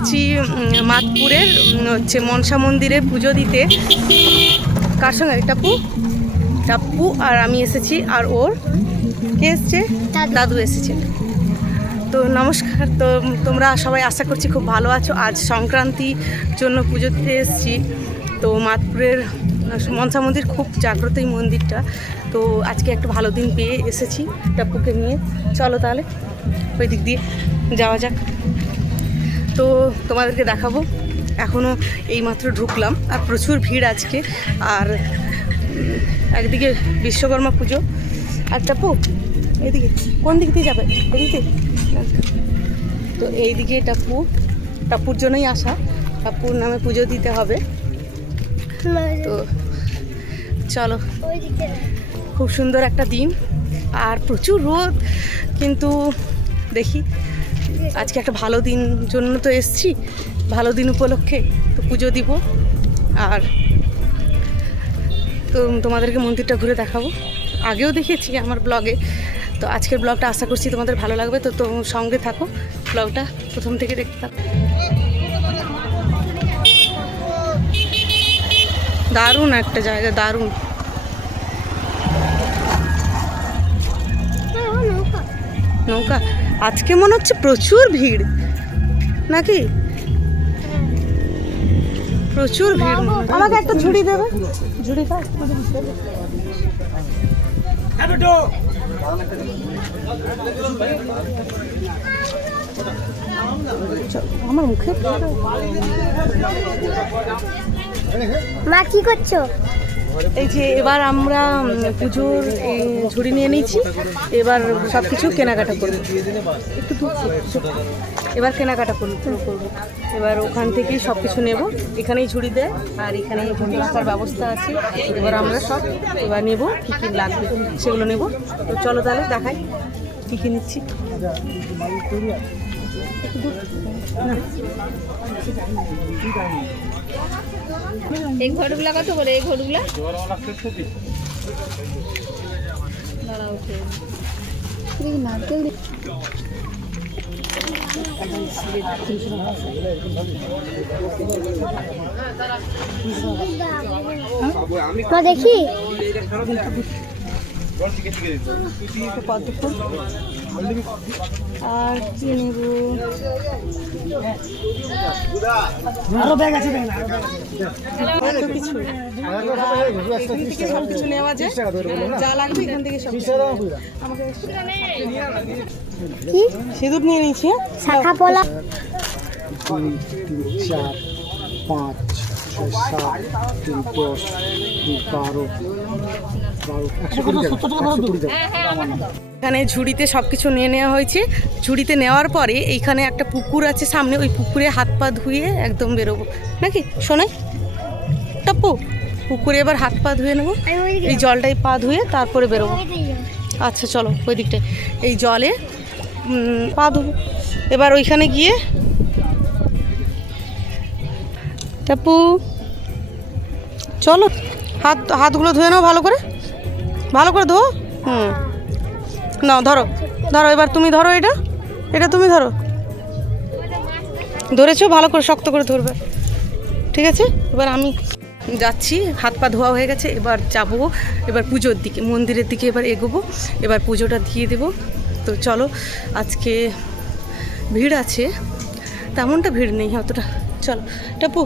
এসেছি মাতপুরের হচ্ছে মনসা মন্দিরে পুজো দিতে। কার সঙ্গে? টাপু টাপ্পু আর আমি এসেছি আর ওর? কে এসছে? দাদু। এসেছে। তো নমস্কার তো তোমরা সবাই আশা করছি খুব ভালো আছো। আজ সংক্রান্তির জন্য পুজো দিতে এসেছি। তো মাতপুরের মনসা মন্দির খুব জাগ্রত এই মন্দিরটা। তো আজকে একটা ভালো দিন পেয়ে এসেছি টাপ্পুকে নিয়ে। চলো তাহলে ওই দিক দিয়ে যাওয়া যাক। তো তোমাদেরকে দেখাবো। এখনও এইমাত্র ঢুকলাম, আর প্রচুর ভিড় আজকে। আর একদিকে বিশ্বকর্মা পুজো, আর টাপু এইদিকে কোন দিক দিয়ে যাবে? এদিকে? তো এইদিকে টাপু, টাপুর জন্যই আসা। টাপুর নামে পুজো দিতে হবে। তো চলো, খুব সুন্দর একটা দিন। আর প্রচুর রোদ, কিন্তু দেখি আজকে একটা ভালো দিন জন্য তো এসছি। ভালো দিন উপলক্ষে তো পুজো দিব। আর তো তোমাদেরকে মন্দিরটা ঘুরে দেখাবো। আগেও দেখেছি আমার ব্লগে। তো আজকের ব্লগটা আশা করছি তোমাদের ভালো লাগবে। তো তো সঙ্গে থাকো। ব্লগটা প্রথম থেকে দেখতে থাকো। দারুণ একটা জায়গা, দারুণ। নৌকা। আজকে মনে হচ্ছে প্রচুর ভিড়। নাকি? প্রচুর ভিড় আমাকে একটা ঝুড়ি দেবে। ঝুড়ি দাও আমার মুখে মা কি করছ? এই যে এবার আমরা পুজোর ঝুড়ি নিয়ে নিয়েছি। এবার সব কিছু কেনাকাটা করব। একটু এবার কেনাকাটা করব করব। এবার ওখান থেকে সব কিছু নেব। এখানেই ঝুড়ি দেয়, আর এখানে ঝুড়ি রাখার ব্যবস্থা আছে। এবার আমরা সব এবার নেব, কী কী লাগবে সেগুলো নেব। তো চলো তাহলে দেখাই, কী কী নিচ্ছি। না। এই ঘটগুলা কত করে? এই দেখি। নারকেল দেখি আর কি নেব কিছু এখান থেকে কিছু নেওয়া যায়। যা লাগবে এখান থেকে সব কি? সিঁদুর নিয়ে নিয়েছি হ্যাঁ? শাখা পলা। দুই তিন চার পাঁচ ছয় সাত তিন দশ তিন বারো এখানে ঝুড়িতে সব কিছু নিয়ে নেওয়া হয়েছে। ঝুড়িতে নেওয়ার পরে এইখানে একটা পুকুর আছে সামনে ওই পুকুরে হাত পা ধুয়ে একদম বেরোবো। নাকি? শোনাই টাপ্পু পুকুরে এবার হাত পা ধুয়ে নেব। এই জলটাই পা ধুয়ে তারপরে বেরোবো। আচ্ছা চলো ওই দিকটায়। এই জলে পা ধোবো। এবার ওইখানে গিয়ে টাপু চলো হাত হাতগুলো ধুয়ে নাও ভালো করে। ভালো করে ধো। হুম। নাও ধরো। ধরো এবার তুমি ধরো এটা। এটা তুমি ধরো। ধরেছো ভালো করে শক্ত করে ধরবে। ঠিক আছে? এবার আমি যাচ্ছি হাত পা ধোয়া হয়ে গেছে এবার যাব। এবার পুজোর দিকে মন্দিরের দিকে এবার এগোবো। এবার পুজোটা দিয়ে দেবো। তো চলো আজকে ভিড় আছে। তেমনটা ভিড় নেই অতটা। চলো টাপু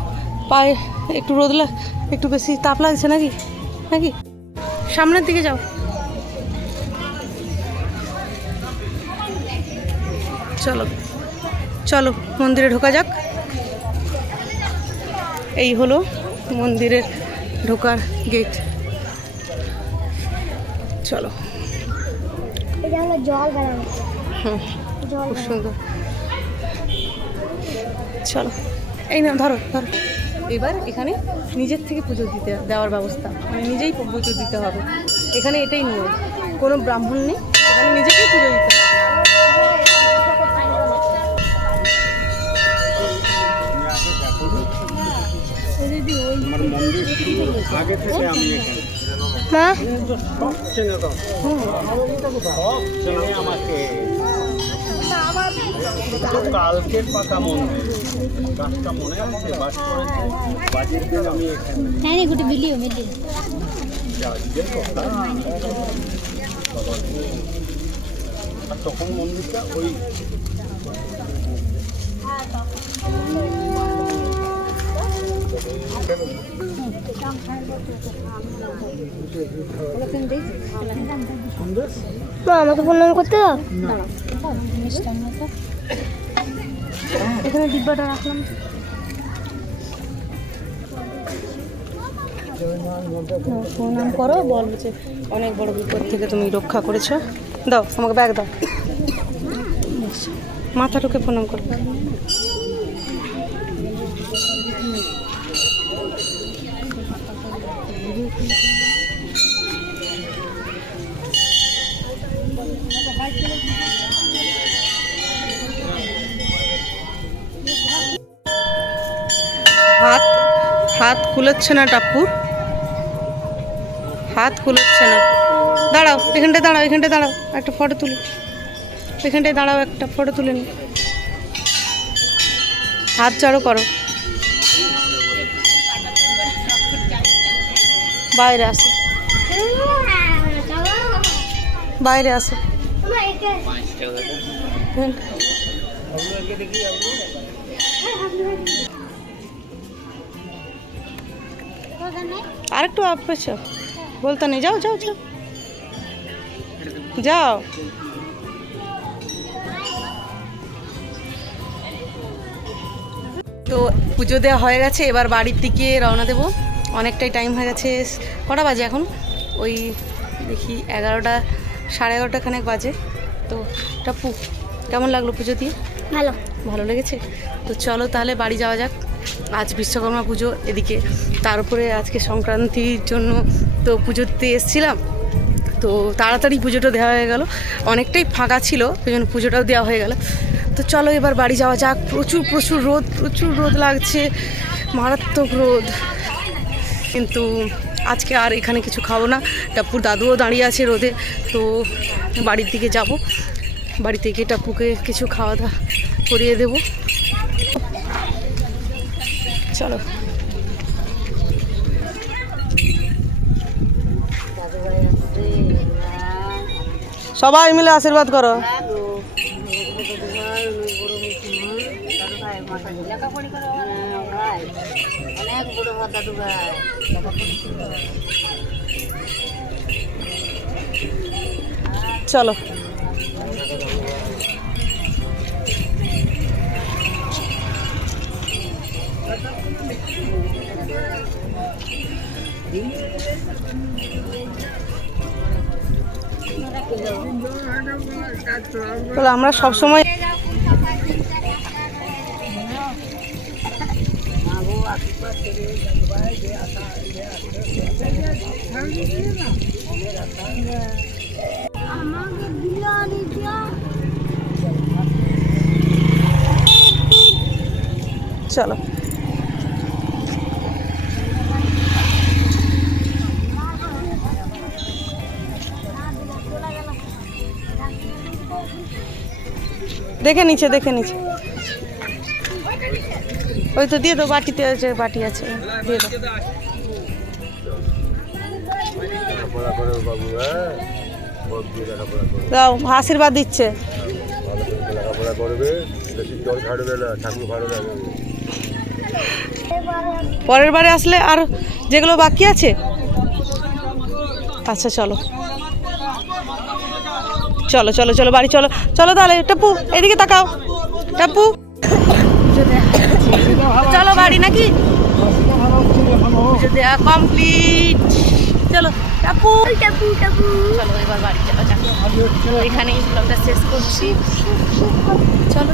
পায়ে একটু রোদ লাগ একটু বেশি তাপ লাগছে নাকি? নাকি? সামনের দিকে যাও। চলো। চলো মন্দিরে ঢোকা যাক। এই হলো মন্দিরের ঢোকার গেট চলো। খুব সুন্দর। চলো। এই না ধরো ধরো। এবার এখানে নিজের থেকে পুজো দিতে দেওয়ার ব্যবস্থা মানে নিজেই পুজো দিতে হবে। এখানে এটাই নিয়ম কোনো ব্রাহ্মণ নেই এখানে নিজেকেই পুজো দিতে হবে। মা? তো কালকের পাকা মন্দির গাছটা মনে আছে বাস করেছে বাজির দিন আমি এখানে হ্যাঁ গুটি কথা বাবা আর তখন মন্দিরটা ওই আমাকে প্রণাম করতে এখানে ডিব্বাটা রাখলাম। প্রণাম করো, বল যে অনেক বড় বিপদ থেকে তুমি রক্ষা করেছ। দাও, আমাকে ব্যাগ দাও। মাথাটাকে প্রণাম করো। হাত কুলোচ্ছে না টাপ্পুর হাত কুলোচ্ছে না। দাঁড়াও, এখানটায় দাঁড়াও এখানটায় দাঁড়াও, একটা ফটো তুলো। এখানটায় দাঁড়াও, একটা ফটো তুলে নি। হাত চাড়ো করো। বাইরে আসো। বাইরে আসো। আর একটু আপেছ বলতে নেই যাও যাও যাও। যাও। তো পুজো দেওয়া হয়ে গেছে এবার বাড়ির দিকে রওনা দেবো। অনেকটাই টাইম হয়ে গেছে কটা বাজে এখন? ওই দেখি এগারোটা সাড়ে এগারোটা খানেক বাজে। তো টাপু কেমন লাগল পুজো দিয়ে? ভালো। ভালো লেগেছে? তো চলো তাহলে বাড়ি যাওয়া যাক। আজ বিশ্বকর্মা পুজো এদিকে। তার উপরে আজকে সংক্রান্তির জন্য তো পুজোতে এসেছিলাম। তো তাড়াতাড়ি পুজোটা দেওয়া হয়ে গেল। অনেকটাই ফাঁকা ছিল ওই জন্য পুজোটাও দেওয়া হয়ে গেল। তো চলো এবার বাড়ি যাওয়া যাক। প্রচুর প্রচুর রোদ প্রচুর রোদ লাগছে। মারাত্মক রোদ। কিন্তু আজকে আর এখানে কিছু খাব না। টাপ্পুর দাদুও দাঁড়িয়ে আছে রোদে। তো বাড়ির দিকে যাব। বাড়ি থেকে টাপ্পুকে কিছু খাওয়া দাওয়া করিয়ে দেবো। চলো। সবাই মিলে আশীর্বাদ করো। চলো। তাহলে আমরা সব সময় আমাকে বিরিয়ানি দিও চলো। দেখে নিচ্ছে দেখে নিচ্ছে ওই তো দিয়ে দাও, বাটিতে আছে, বাটি আছে। দিয়ে দাও, আশীর্বাদ দিচ্ছে। পরের বারে আসলে আর যেগুলো বাকি আছে? আচ্ছা চলো। চলো চলো চলো, বাড়ি চলো। চলো তাহলে, টাপু, এদিকে তাকাও। টাপু। চলো, বাড়ি নাকি? কমপ্লিট চলো টাপু টাপু টাপু। চলো, এবার বাড়ি চলো এখানেই ব্লগটা শেষ করছি। চলো